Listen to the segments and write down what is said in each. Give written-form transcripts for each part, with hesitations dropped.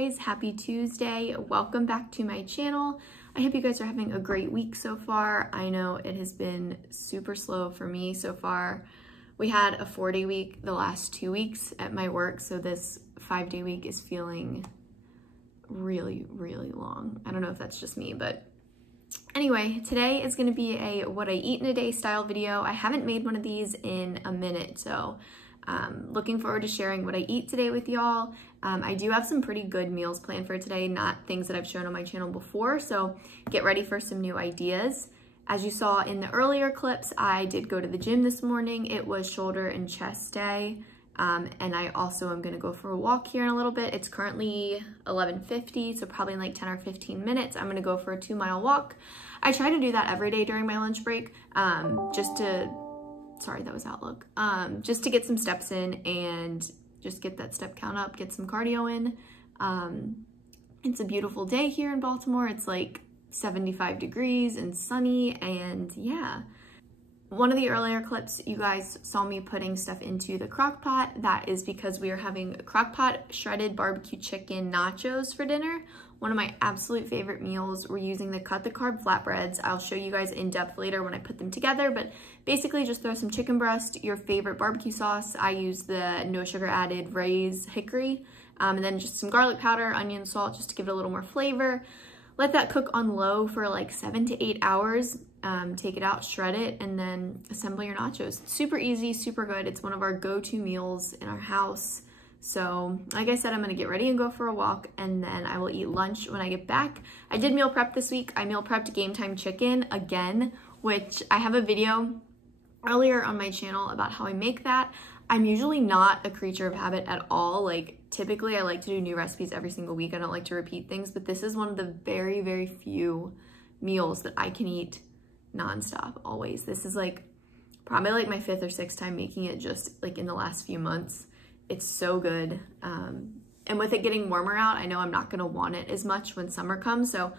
guys, happy Tuesday. Welcome back to my channel. I hope you guys are having a great week so far. I know it has been super slow for me so far. We had a 4-day week the last 2 weeks at my work, so this 5-day week is feeling really long. I don't know if that's just me, but anyway, today is gonna be a what I eat in a day style video. I haven't made one of these in a minute, so looking forward to sharing what I eat today with y'all. I do have some pretty good meals planned for today, not things that I've shown on my channel before, so get ready for some new ideas. As you saw in the earlier clips, I did go to the gym this morning. It was shoulder and chest day, and I also am gonna go for a walk here in a little bit. It's currently 11:50, so probably in like 10 or 15 minutes, I'm gonna go for a 2-mile walk. I try to do that every day during my lunch break, sorry, that was Outlook. Just to get some steps in and just get that step count up, get some cardio in. It's a beautiful day here in Baltimore. It's like 75 degrees and sunny, and yeah. One of the earlier clips, you guys saw me putting stuff into the crock pot. That is because we are having crock pot shredded barbecue chicken nachos for dinner. One of my absolute favorite meals. We're using the cut the carb flatbreads. I'll show you guys in depth later when I put them together, but basically just throw some chicken breast, your favorite barbecue sauce. I use the no sugar added Ray's hickory, and then just some garlic powder, onion, salt, just to give it a little more flavor. Let that cook on low for like 7 to 8 hours. Take it out, shred it, and then assemble your nachos. It's super easy, super good. It's one of our go-to meals in our house. So like I said, I'm gonna get ready and go for a walk, and then I will eat lunch when I get back. I did meal prep this week. I meal prepped Game Time chicken again, which I have a video earlier on my channel about how I make that. I'm usually not a creature of habit at all. Like typically I like to do new recipes every single week. I don't like to repeat things, but this is one of the very few meals that I can eat nonstop always. This is like probably like my 5th or 6th time making it just like in the last few months. It's so good. And with it getting warmer out, I know I'm not gonna want it as much when summer comes. So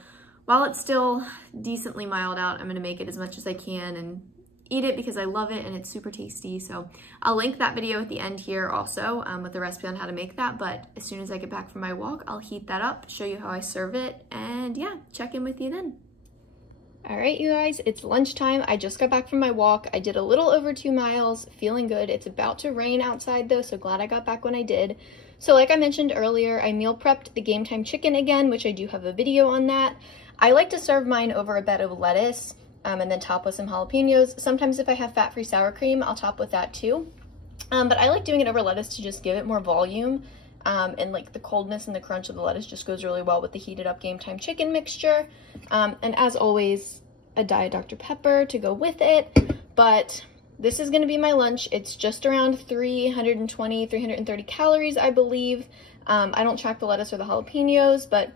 while it's still decently mild out, I'm gonna make it as much as I can and eat it because I love it and it's super tasty. So I'll link that video at the end here also with the recipe on how to make that. But as soon as I get back from my walk, I'll heat that up, show you how I serve it, and yeah, check in with you then. All right, you guys, it's lunchtime. I just got back from my walk. I did a little over 2 miles, feeling good. It's about to rain outside though, so glad I got back when I did. So like I mentioned earlier, I meal prepped the Game Time chicken again, which I do have a video on that. I like to serve mine over a bed of lettuce and then top with some jalapenos. Sometimes if I have fat-free sour cream, I'll top with that too. But I like doing it over lettuce to just give it more volume. And like the coldness and the crunch of the lettuce just goes really well with the heated up Game Time chicken mixture. And as always, a Diet Dr. Pepper to go with it. But this is gonna be my lunch. It's just around 320, 330 calories, I believe. I don't track the lettuce or the jalapenos, but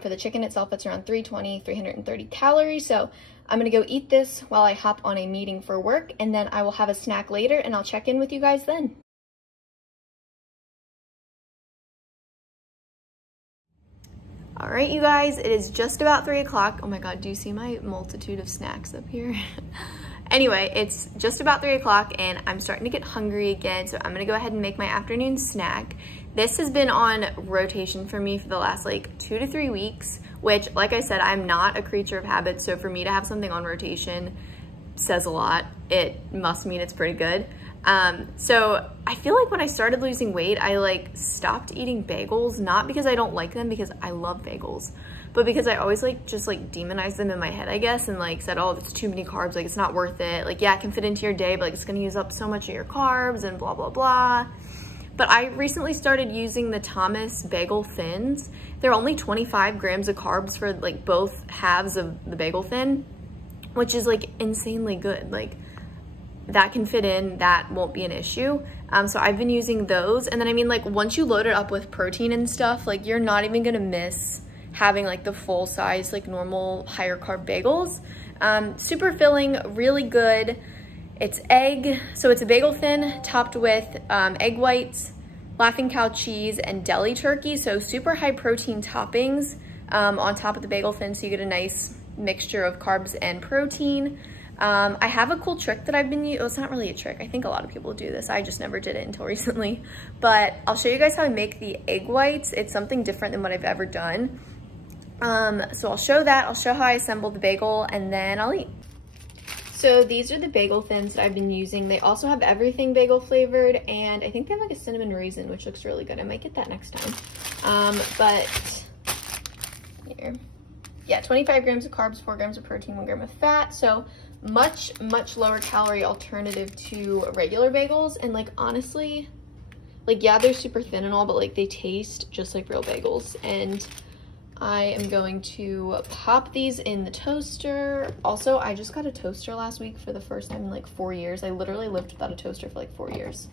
for the chicken itself, it's around 320, 330 calories. So I'm gonna go eat this while I hop on a meeting for work, and then I will have a snack later and I'll check in with you guys then. All right, you guys, it is just about 3 o'clock. Oh my God, do you see my multitude of snacks up here? Anyway, it's just about 3 o'clock and I'm starting to get hungry again, so I'm gonna go ahead and make my afternoon snack. This has been on rotation for me for the last like 2 to 3 weeks, which, like I said, I'm not a creature of habit, so for me to have something on rotation says a lot. It must mean it's pretty good. So I feel like when I started losing weight, I like stopped eating bagels, not because I don't like them, because I love bagels, but because I always like just like demonized them in my head, I guess, and like said, oh, it's too many carbs, like it's not worth it. Like, yeah, it can fit into your day, but like it's gonna use up so much of your carbs and blah, blah, blah. But I recently started using the Thomas bagel thins. They're only 25 grams of carbs for like both halves of the bagel thin, which is like insanely good. Like, that can fit in, that won't be an issue. So I've been using those. And then, I mean, like once you load it up with protein and stuff, like you're not even gonna miss having like the full size, like normal higher carb bagels. Super filling, really good. It's egg, so it's a bagel thin topped with egg whites, Laughing Cow cheese, and deli turkey. So super high protein toppings on top of the bagel thin, so you get a nice mixture of carbs and protein. I have a cool trick that I've been using. Well, it's not really a trick. I think a lot of people do this. I just never did it until recently. But I'll show you guys how I make the egg whites. It's something different than what I've ever done. So I'll show that. I'll show how I assemble the bagel, and then I'll eat. So these are the bagel thins that I've been using. They also have everything bagel flavored, and I think they have like a cinnamon raisin, which looks really good. I might get that next time. But here, yeah, 25 grams of carbs, 4 grams of protein, 1 gram of fat. So much lower calorie alternative to regular bagels. And like, honestly, like, yeah, they're super thin and all, but like they taste just like real bagels. And I am going to pop these in the toaster. Also, I just got a toaster last week for the first time in like 4 years. I literally lived without a toaster for like 4 years.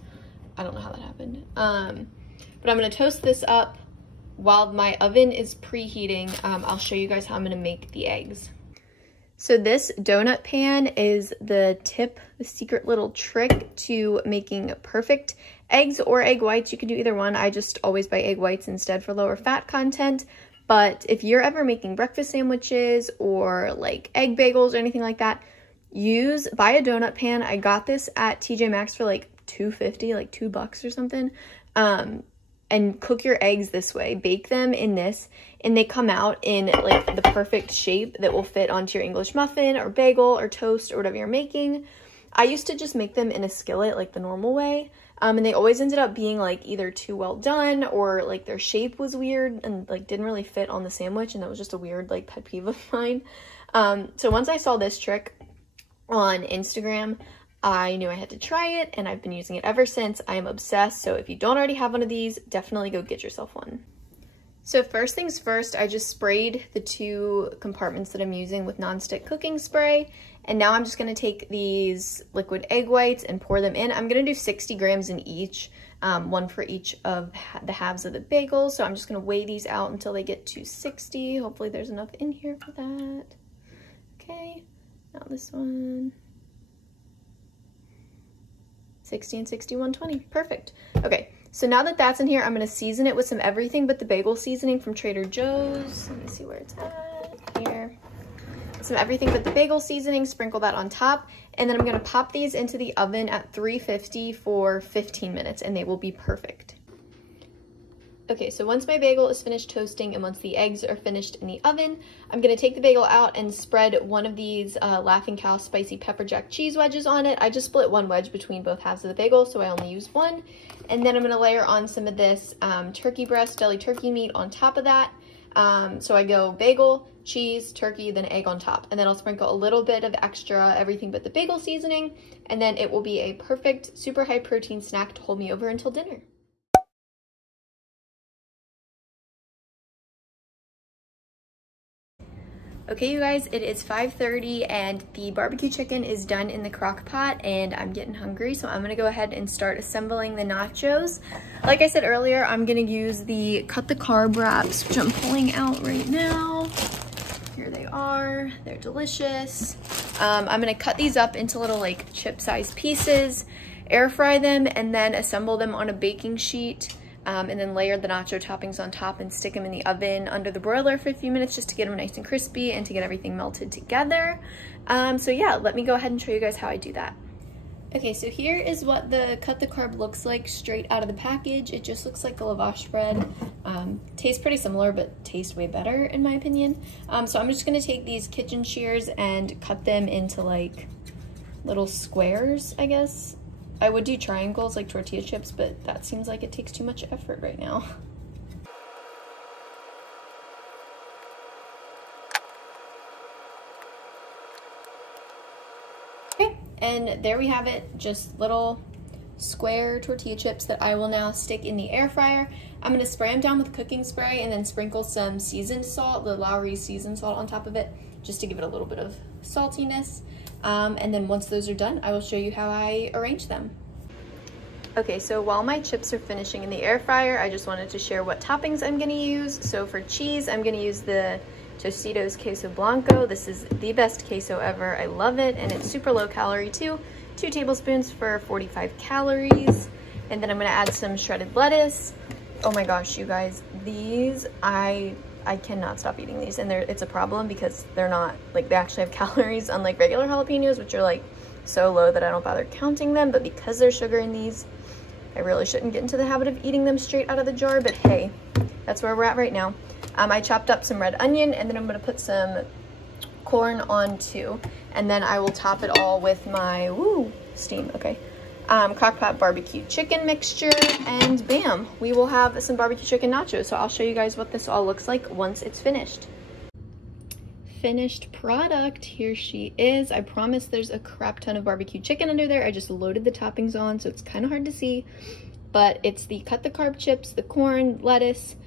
I don't know how that happened. But I'm gonna toast this up while my oven is preheating. I'll show you guys how I'm gonna make the eggs. So this donut pan is the tip, the secret little trick to making perfect eggs or egg whites. You can do either one. I just always buy egg whites instead for lower fat content. But if you're ever making breakfast sandwiches or like egg bagels or anything like that, buy a donut pan. I got this at TJ Maxx for like $2.50, like $2 or something. And cook your eggs this way. Bake them in this, and they come out in like the perfect shape that will fit onto your English muffin or bagel or toast or whatever you're making. I used to just make them in a skillet like the normal way. And they always ended up being like either too well done, or like their shape was weird and like didn't really fit on the sandwich, and that was just a weird like pet peeve of mine. So once I saw this trick on Instagram, I knew I had to try it, and I've been using it ever since. I am obsessed. So if you don't already have one of these, definitely go get yourself one. So first things first, I just sprayed the 2 compartments that I'm using with nonstick cooking spray. And now I'm just gonna take these liquid egg whites and pour them in. I'm gonna do 60 grams in each, 1 for each of the halves of the bagel. So I'm just gonna weigh these out until they get to 60. Hopefully there's enough in here for that. Okay, now this one. 60 and 60, 120, perfect. Okay, so now that that's in here, I'm gonna season it with some everything but the bagel seasoning from Trader Joe's. Let me see where it's at, here. Some everything but the bagel seasoning, sprinkle that on top, and then I'm gonna pop these into the oven at 350 for 15 minutes, and they will be perfect. Okay, so once my bagel is finished toasting and once the eggs are finished in the oven, I'm gonna take the bagel out and spread one of these Laughing Cow spicy pepper jack cheese wedges on it. I just split one wedge between both halves of the bagel, so I only use one. And then I'm gonna layer on some of this turkey breast, deli turkey meat on top of that. So I go bagel, cheese, turkey, then egg on top. And then I'll sprinkle a little bit of extra everything but the bagel seasoning, and then it will be a perfect, super high protein snack to hold me over until dinner. Okay, you guys, it is 5:30 and the barbecue chicken is done in the crock pot, and I'm getting hungry, so I'm gonna go ahead and start assembling the nachos. Like I said earlier, I'm gonna use the cut the carb wraps, which I'm pulling out right now. Here they are, they're delicious. I'm gonna cut these up into little like chip-sized pieces, air fry them, and then assemble them on a baking sheet. And then layer the nacho toppings on top and stick them in the oven under the broiler for a few minutes just to get them nice and crispy and to get everything melted together. So yeah, let me go ahead and show you guys how I do that. Okay, so here is what the cut the carb looks like straight out of the package. It just looks like a lavash bread. Tastes pretty similar, but tastes way better in my opinion. So I'm just gonna take these kitchen shears and cut them into like little squares, I guess. I would do triangles like tortilla chips, but that seems like it takes too much effort right now. Okay, and there we have it, just little square tortilla chips that I will now stick in the air fryer. I'm gonna spray them down with cooking spray and then sprinkle some seasoned salt, the Lowry seasoned salt on top of it, just to give it a little bit of saltiness. And then once those are done, I will show you how I arrange them. Okay, so while my chips are finishing in the air fryer, I just wanted to share what toppings I'm gonna use. So for cheese, I'm gonna use the Tostitos Queso Blanco. This is the best queso ever. I love it, and it's super low calorie too. 2 tablespoons for 45 calories. And then I'm gonna add some shredded lettuce. Oh my gosh, you guys, these, I I cannot stop eating these, and it's a problem because they're not, like, they actually have calories, unlike regular jalapenos, which are like so low that I don't bother counting them. But because there's sugar in these, I really shouldn't get into the habit of eating them straight out of the jar, but hey, that's where we're at right now. I chopped up some red onion, and then I'm gonna put some corn on too, and then I will top it all with my, steam, okay, crock-pot barbecue chicken mixture, and bam, we will have some barbecue chicken nachos. So I'll show you guys what this all looks like once it's finished. Finished product, here she is. I promise there's a crap ton of barbecue chicken under there. I just loaded the toppings on, so it's kind of hard to see, but it's the cut the carb chips, the corn, lettuce,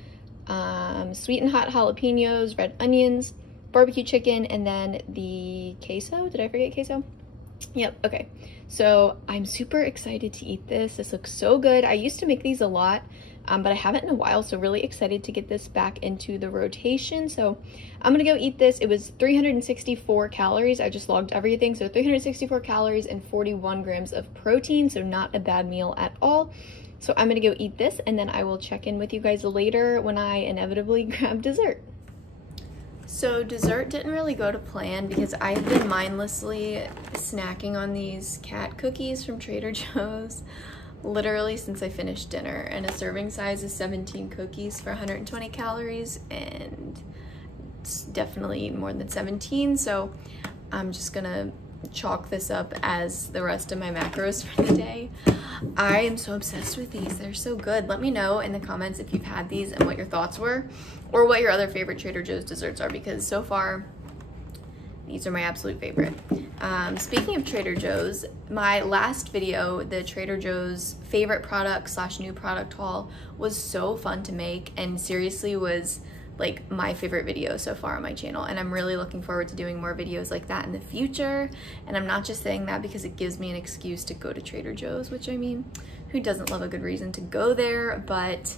sweet and hot jalapenos, red onions, barbecue chicken, and then the queso. Did I forget queso? Yep, okay. So I'm super excited to eat this. This looks so good. I used to make these a lot, but I haven't in a while, so really excited to get this back into the rotation. So I'm gonna go eat this. It was 364 calories. I just logged everything. So 364 calories and 41 grams of protein, so not a bad meal at all. So I'm gonna go eat this, and then I will check in with you guys later when I inevitably grab dessert. So dessert didn't really go to plan because I've been mindlessly snacking on these cat cookies from Trader Joe's literally since I finished dinner, and a serving size is 17 cookies for 120 calories, and it's definitely more than 17, so I'm just gonna chalk this up as the rest of my macros for the day. I am so obsessed with these. They're so good. Let me know in the comments if you've had these and what your thoughts were, or what your other favorite Trader Joe's desserts are, because so far these are my absolute favorite. Speaking of Trader Joe's, my last video, the Trader Joe's favorite product / new product haul, was so fun to make, and seriously was like my favorite video so far on my channel, and I'm really looking forward to doing more videos like that in the future. And I'm not just saying that because it gives me an excuse to go to Trader Joe's, which, I mean, who doesn't love a good reason to go there? But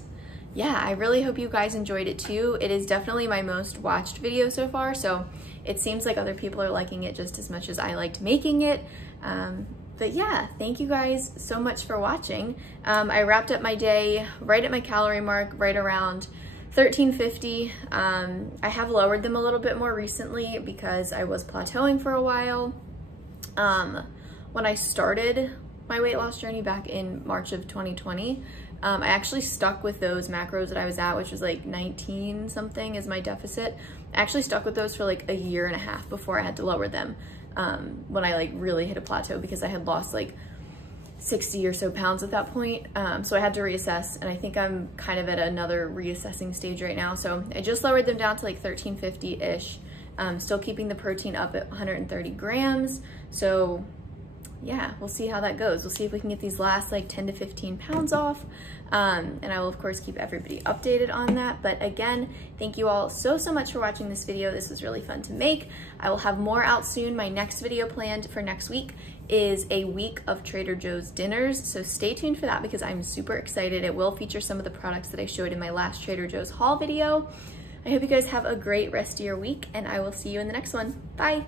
yeah, I really hope you guys enjoyed it too. It is definitely my most watched video so far, so it seems like other people are liking it just as much as I liked making it. But yeah, thank you guys so much for watching. I wrapped up my day right at my calorie mark, right around 1350. I have lowered them a little bit more recently because I was plateauing for a while. When I started my weight loss journey back in March of 2020, I actually stuck with those macros that I was at, which was like 19 something is my deficit. I actually stuck with those for like a year and a half before I had to lower them, when I like really hit a plateau, because I had lost like 60 or so pounds at that point. So I had to reassess, and I think I'm kind of at another reassessing stage right now. So I just lowered them down to like 1350-ish, still keeping the protein up at 130 grams. So yeah, we'll see how that goes. We'll see if we can get these last like 10 to 15 pounds off. And I will of course keep everybody updated on that. But again, thank you all so much for watching this video. This was really fun to make. I will have more out soon. My next video planned for next week is a week of Trader Joe's dinners, so stay tuned for that because I'm super excited. It will feature some of the products that I showed in my last Trader Joe's haul video. I hope you guys have a great rest of your week, and I will see you in the next one. Bye!